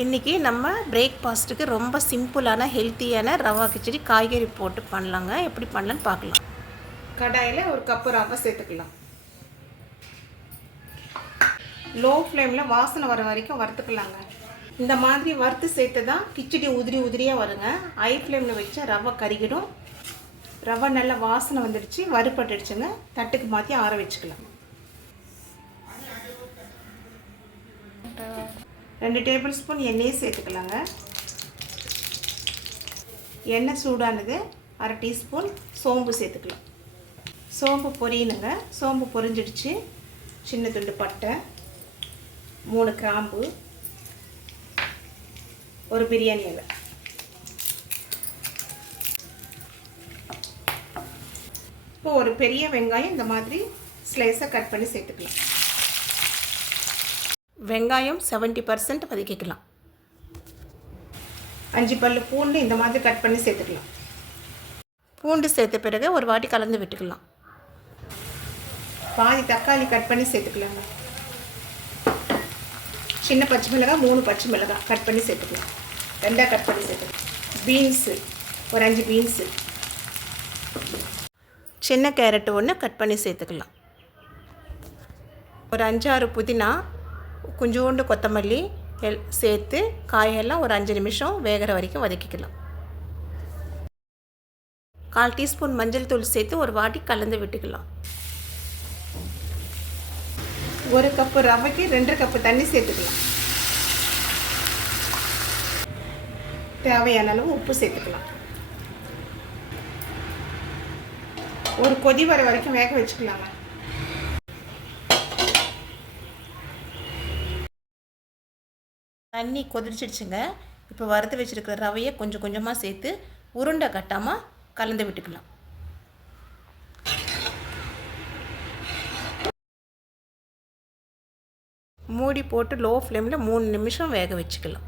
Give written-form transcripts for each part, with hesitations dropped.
இன்றைக்கி நம்ம பிரேக்ஃபாஸ்ட்டுக்கு ரொம்ப சிம்பிளான ஹெல்த்தியான ரவா கிச்சடி காய்கறி போட்டு பண்ணலாங்க. எப்படி பண்ணலான்னு பார்க்கலாம். கடாயில் ஒரு கப்பு ரவை சேர்த்துக்கலாம். லோ ஃப்ளேமில் வாசனை வர வரைக்கும் வறுத்துக்கலாங்க. இந்த மாதிரி வறுத்து சேர்த்து தான் கிச்சடி உதிரியாக வருங்க. ஹை ஃப்ளேமில் வச்சா ரவை கருகிடும். ரவை நல்லா வாசனை வந்துடுச்சு, வறுபட்டுடுச்சுங்க. தட்டுக்கு மாற்றி ஆற வச்சுக்கலாம். 2 டேபிள் ஸ்பூன் எண்ணெயை சேர்த்துக்கலாங்க. எண்ணெய் சூடானது 1/2 டீஸ்பூன் சோம்பு சேர்த்துக்கலாம். சோம்பு பொரியணுங்க. சோம்பு பொரிஞ்சிடுச்சு. சின்ன துண்டு பட்டை, 3 கிராம்பு, ஒரு பிரியாணி இலை. இப்போ ஒரு பெரிய வெங்காயம் இந்த மாதிரி ஸ்லைஸாக கட் பண்ணி சேர்த்துக்கலாம். வெங்காயம் 70% வதக்கிக்கலாம். 5 பல்லு பூண்டு இந்த மாதிரி கட் பண்ணி சேர்த்துக்கலாம். பூண்டு சேர்த்த பிறகு ஒரு வாட்டி கலந்து விட்டுக்கலாம். பாதி தக்காளி கட் பண்ணி சேர்த்துக்கலாங்க. சின்ன பச்சை மிளகாய், 3 பச்சை மிளகாய் கட் பண்ணி சேர்த்துக்கலாம். 2 கட் பண்ணி சேர்த்துக்கலாம். பீன்ஸு ஒரு 5 பீன்ஸு, சின்ன கேரட்டு 1 கட் பண்ணி சேர்த்துக்கலாம். ஒரு 5-6 புதினா, கொஞ்சோண்டு கொத்தமல்லி சேர்த்து காயெல்லாம் ஒரு 5 நிமிஷம் வேகிற வரைக்கும் வதக்கிக்கலாம். 1/4 டீஸ்பூன் மஞ்சள் தூள் சேர்த்து ஒரு வாட்டி கலந்து விட்டுக்கலாம். 1 கப்பு ரவைக்கு 2 கப்பு தண்ணி சேர்த்துக்கலாம். தேவையான அளவு உப்பு சேர்த்துக்கலாம். ஒரு கொதி வர வரைக்கும் வேக வச்சுக்கலாங்க. தண்ணி கொதிச்சிடுச்சுங்க. இப்போ வறுத்து வச்சுருக்கிற ரவையை கொஞ்சம் கொஞ்சமாக சேர்த்து உருண்டை கட்டாமல் கலந்து விட்டுக்கலாம். மூடி போட்டு லோ ஃப்ளேமில் 3 நிமிஷம் வேக வச்சுக்கலாம்.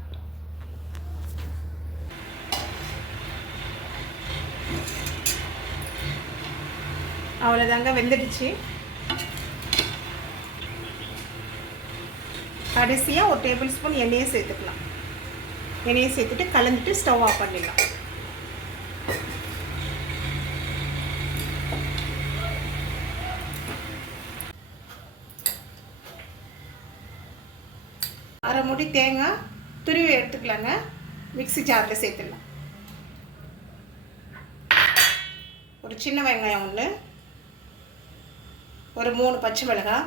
அவ்வளோதாங்க, வெந்துடுச்சு. கடைசியாக ஒரு டேபிள் ஸ்பூன் எண்ணெயை சேர்த்துக்கலாம். எண்ணெயை சேர்த்துட்டு கலந்துட்டு ஸ்டவ் ஆஃப் பண்ணிடலாம். அரை மூடி தேங்காய் துருவி எடுத்துக்கலாங்க. மிக்ஸி ஜாரில் சேர்த்துடலாம். ஒரு சின்ன வெங்காயம் 1, ஒரு 3 பச்சை மிளகாய்.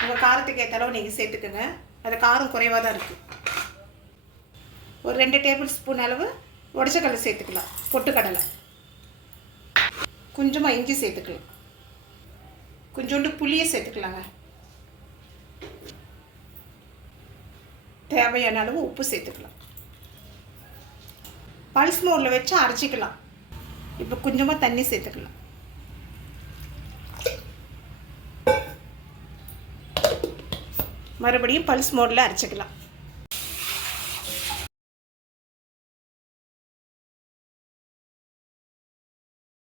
உங்கள் காரத்துக்கு ஏற்ற அளவு நீங்கள் சேர்த்துக்குங்க. அது காரம் குறைவாக தான் இருக்குது. ஒரு 2 டேபிள் ஸ்பூன் அளவு உடச்சக்கடலை சேர்த்துக்கலாம். பொட்டுக்கடலை. கொஞ்சமாக இஞ்சி சேர்த்துக்கலாம். கொஞ்சோண்டு புளியை சேர்த்துக்கலாங்க. தேவையான அளவு உப்பு சேர்த்துக்கலாம். பல்ஸ் மோடில் வச்சு அரைச்சிக்கலாம். இப்போ கொஞ்சமாக தண்ணி சேர்த்துக்கலாம். மறுபடியும் பல்ஸ் மோடில் அரைச்சிக்கலாம்.